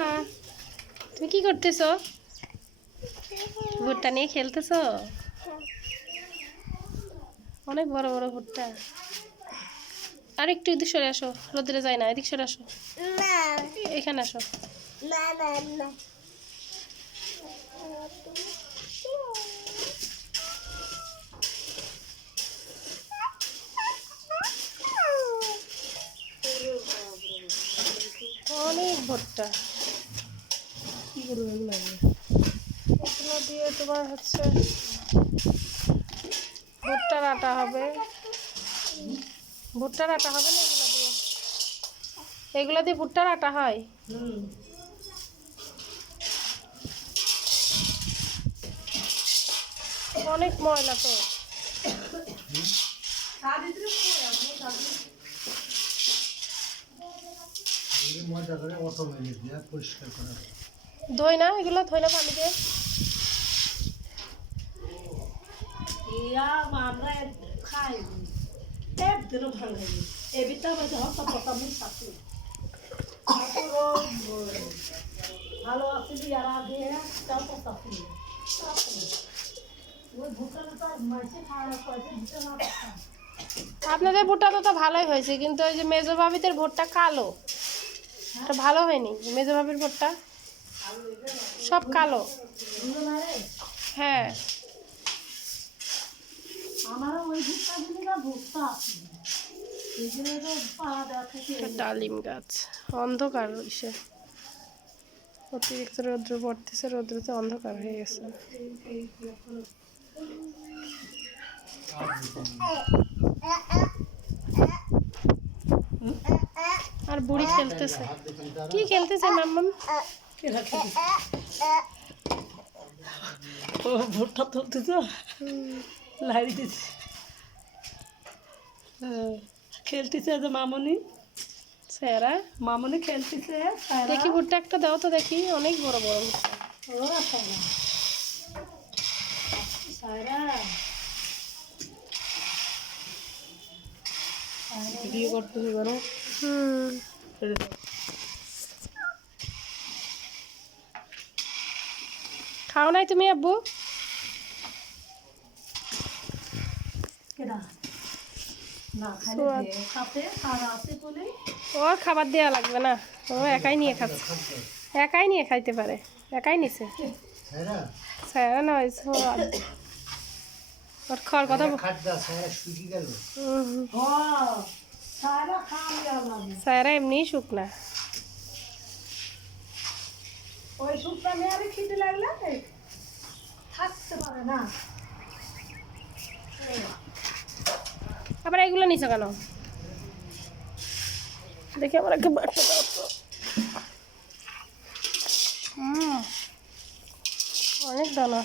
মাম্মা তুমি কি করতেছো? ভুট্টা নিয়ে খেলতেছো? অনেক বড় বড় ভুট্টা। আর একটু এদিক সরে আসো, রোদ্রে যায় না, এদিক সরে আসো, এখানে আসো। অনেক ভুট্টা, এগুলো দিয়ে তোমার হচ্ছে ভুট্টার আটা হবে। ভুট্টার আটা হবে না এগুলো দিয়ে ভুট্টার আটা হয়। অনেক ময়লা তো। ধোয় না এগুলো, ধোয় না পানি দিয়ে। আপনাদের ভুট্টা তো ভালোই হয়েছে, কিন্তু ওই যে মেজো ভাবিদের ভুট্টা কালো, এটা ভালো হয়নি। মেজো ভাবির ভুট্টা সব কালো। হ্যাঁ, ডালিম গাছ অন্ধকার হয়েছে, অতিরিক্ত রৌদ্র পড়তেছে, রৌদ্রতে অন্ধকার হয়ে গেছে। আর বুড়ি খেলতেছে। কি খেলতেছে মাম্মাম? ও ভুট্টা তুলতেছে, লাইট দিচ্ছে, খেলতেছে যে মামনি। স্যারা মামনি খেলতেছে। দেখি ভুট্টা একটা দাও তো দেখি, অনেক বড় বড় ভুট্টা। ভিডিও করতেছে জানো। খাও নাই তুমি আব্বু? ওর খাবার দেওয়া লাগবে না, ও একাই নিয়ে খাচ্ছে, একাই নিয়ে খাইতে পারে, একাই নিছে। স্যারা নয়, ওর খাওয়ার কথা। স্যারা এমনি শুকনা। ওই শুকনা মেয়ারে খিদে লাগলে থাকতে পারে না। আবার এগুলো নিছো কেন? দেখি আমার একটা বাচ্চা দাও তো। অনেক দানা।